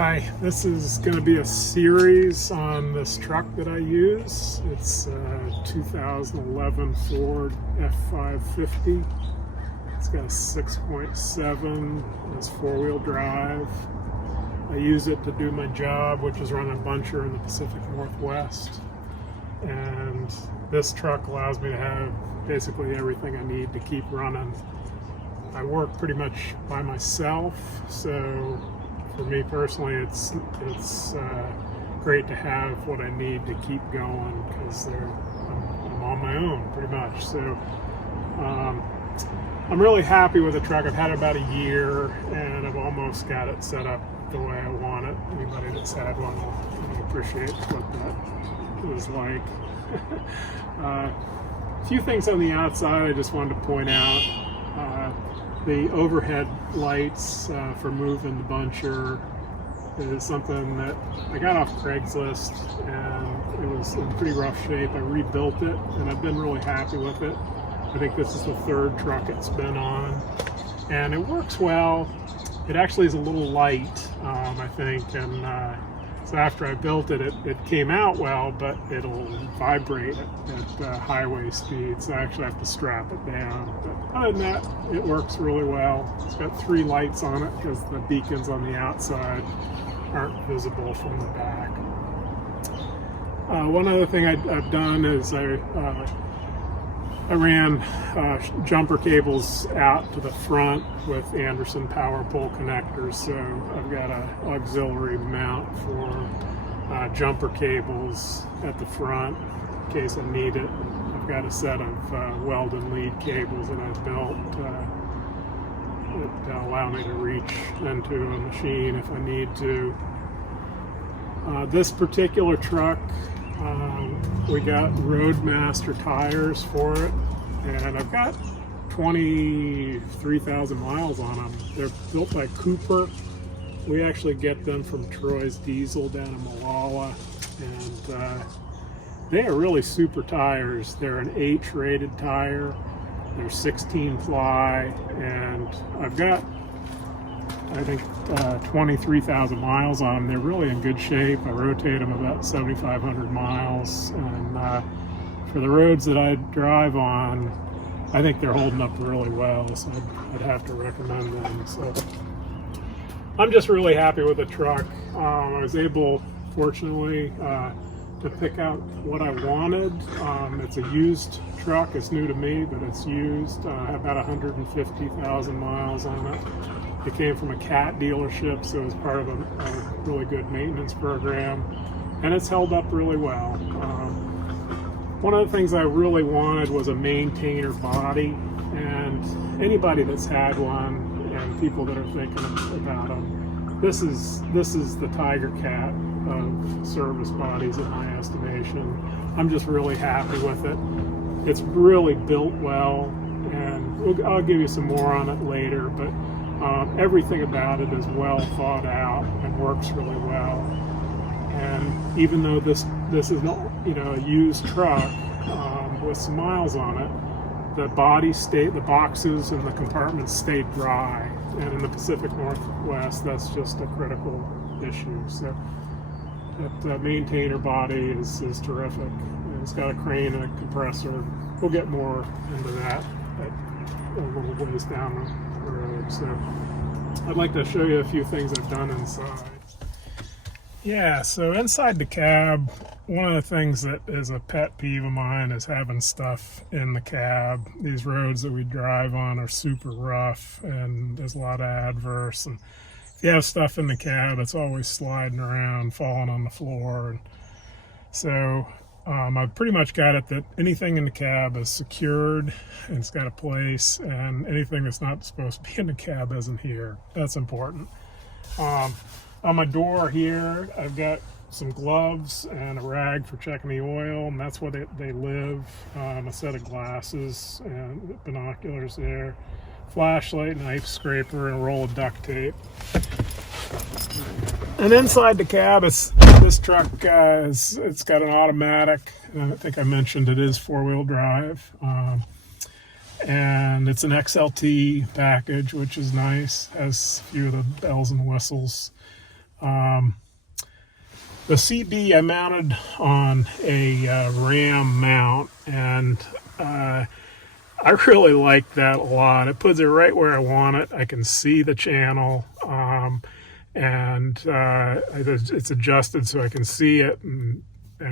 Hi, this is going to be a series on this truck that I use. It's a 2011 Ford F550. It's got a 6.7, it's four-wheel drive. I use it to do my job, which is run a buncher in the Pacific Northwest. And this truck allows me to have basically everything I need to keep running. I work pretty much by myself, so for me personally, it's great to have what I need to keep going because I'm on my own pretty much. So I'm really happy with the truck. I've had it about a year and I've almost got it set up the way I want it. Anybody that's had one will appreciate what that was like. A few things on the outside I just wanted to point out. The overhead lights for moving the buncher is something that I got off Craigslist, and it was in pretty rough shape. I rebuilt it and I've been really happy with it. I think this is the third truck it's been on, and it works well. It actually is a little light, I think, and so after I built it, it came out well, but it'll vibrate at highway speeds, so I actually have to strap it down. But other than that, it works really well. It's got 3 lights on it because the beacons on the outside aren't visible from the back. One other thing I've done is I ran jumper cables out to the front with Anderson Powerpole connectors, so I've got an auxiliary mount for jumper cables at the front in case I need it. I've got a set of Weldon lead cables that I've built that allow me to reach into a machine if I need to. This particular truck, we got Roadmaster Tires for it, and I've got 23,000 miles on them. They're built by Cooper. We actually get them from Troy's Diesel down in Malala, and they are really super tires. They're an H-rated tire. They're 16 ply, and I've got, I think, 23,000 miles on them. They're really in good shape. I rotate them about 7,500 miles, and for the roads that I drive on, I think they're holding up really well, so I'd have to recommend them. So I'm just really happy with the truck. I was able, fortunately, to pick out what I wanted. It's a used truck. It's new to me, but it's used. I have about 150,000 miles on it. It came from a cat dealership, so it was part of a really good maintenance program, and it's held up really well. One of the things I really wanted was a maintainer body, and anybody that's had one and people that are thinking about them, this is the Tiger Cat of service bodies in my estimation. I'm just really happy with it. It's really built well, and I'll give you some more on it later, but everything about it is well thought out and works really well. And even though this is not, a used truck with some miles on it, the boxes and the compartments stay dry. And in the Pacific Northwest, that's just a critical issue. So that maintainer body is terrific. And it's got a crane and a compressor. We'll get more into that a little ways down the road. So I'd like to show you a few things I've done inside. Yeah, so inside the cab, one of the things that is a pet peeve of mine is having stuff in the cab. These roads that we drive on are super rough, and there's a lot of adverse, and if you have stuff in the cab, it's always sliding around, falling on the floor. And so I've pretty much got it that anything in the cab is secured and it's got a place, and anything that's not supposed to be in the cab isn't here. That's important. On my door here, I've got some gloves and a rag for checking the oil, and that's where they live. A set of glasses and binoculars there, flashlight, knife scraper, and a roll of duct tape. And inside the cab, this truck it's got an automatic. I think I mentioned it is four-wheel drive, and it's an XLT package, which is nice. Has a few of the bells and whistles. The CB I mounted on a Ram mount, and I really like that a lot. It puts it right where I want it. I can see the channel, and it's adjusted so I can see it and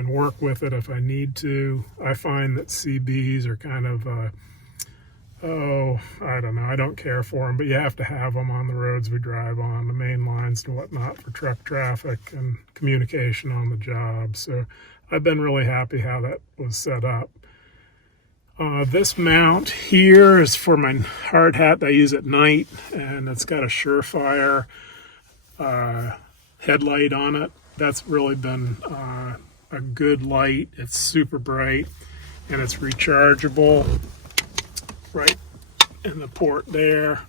work with it if I need to. I find that CBs are kind of, I don't know, I don't care for them, but you have to have them on the roads we drive on, the main lines and whatnot, for truck traffic and communication on the job. So I've been really happy how that was set up. This mount here is for my hard hat that I use at night, and it's got a SureFire headlight on it. That's really been a good light. It's super bright, and it's rechargeable right in the port there.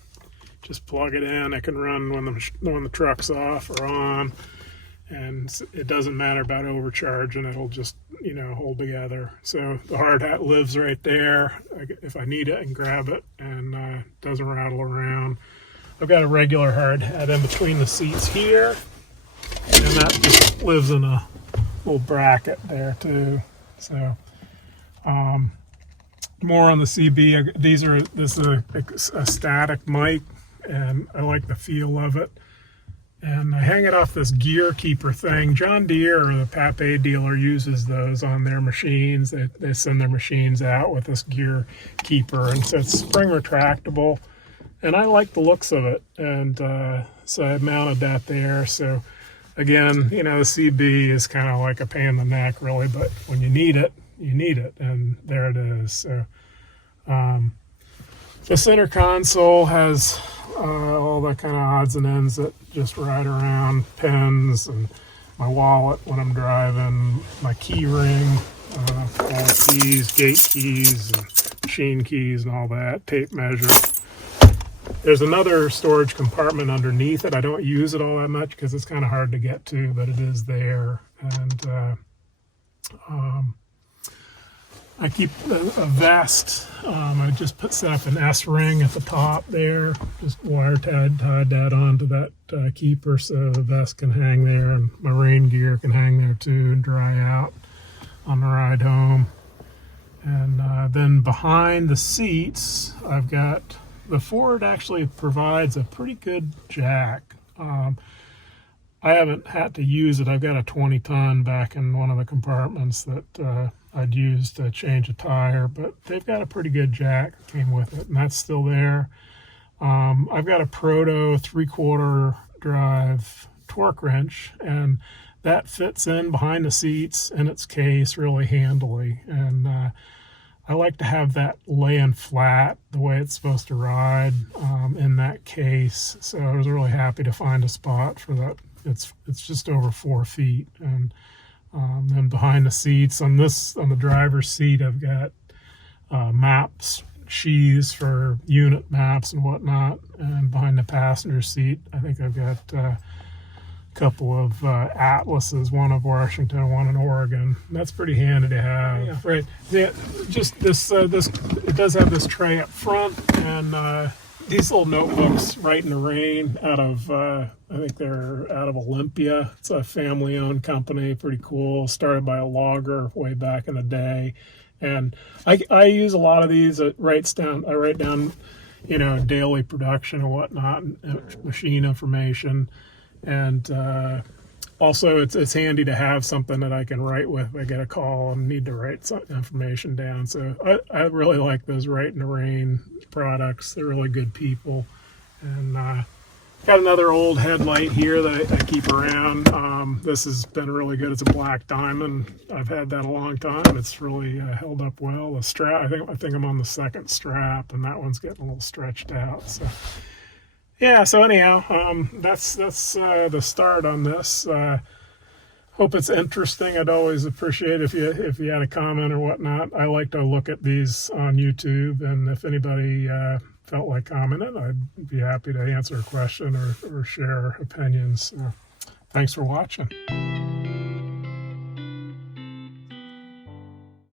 Just plug it in. It can run when the truck's off or on, and it doesn't matter about overcharging. It'll just, hold together. So the hard hat lives right there. If I need it, I can grab it, and doesn't rattle around. I've got a regular hard hat in between the seats here, and that just lives in a little bracket there too. So more on the CB. This is a static mic, and I like the feel of it. And I hang it off this gear keeper thing. John Deere, or the Pape dealer, uses those on their machines. They send their machines out with this gear keeper, and so it's spring retractable, and I like the looks of it. And so I mounted that there. So again, the CB is kind of like a pain in the neck, really, but when you need it, and there it is. So the center console has all the kind of odds and ends that just ride around, pens, and my wallet when I'm driving, my key ring, all keys, gate keys, and machine keys, and all that, tape measure. There's another storage compartment underneath it. I don't use it all that much because it's kind of hard to get to, but it is there. And I keep a vest. I just set up an S-ring at the top there, just wire tied that onto that keeper so the vest can hang there, and my rain gear can hang there too and dry out on the ride home. And then behind the seats, I've got, the Ford actually provides a pretty good jack. I haven't had to use it. I've got a 20-ton back in one of the compartments that I'd use to change a tire, but they've got a pretty good jack that came with it, and that's still there. I've got a Proto 3/4 drive torque wrench, and that fits in behind the seats in its case really handily. And I like to have that laying flat the way it's supposed to ride in that case. So I was really happy to find a spot for that. It's just over 4 feet, and then behind the seats on the driver's seat, I've got maps, sheaths for unit maps and whatnot. And behind the passenger seat, I think I've got a couple of atlases, one of Washington, one in Oregon. That's pretty handy to have. Yeah. Right. Yeah, just this it does have this tray up front, and these little notebooks, Rite In The Rain, out of I think they're out of Olympia. It's a family-owned company, pretty cool. Started by a logger way back in the day, and I use a lot of these. I write down, daily production and whatnot, and machine information, and also it's handy to have something that I can write with if I get a call and need to write some information down. So I really like those Rite In The Rain products. They're really good people. And got another old headlight here that I keep around. This has been really good. It's a black diamond. I've had that a long time. It's really held up well. The strap, I think I'm on the second strap, and that one's getting a little stretched out. So yeah, so anyhow, that's the start on this. Hope it's interesting. I'd always appreciate if you had a comment or whatnot. I like to look at these on YouTube, and if anybody felt like commenting, I'd be happy to answer a question or share opinions. Thanks for watching.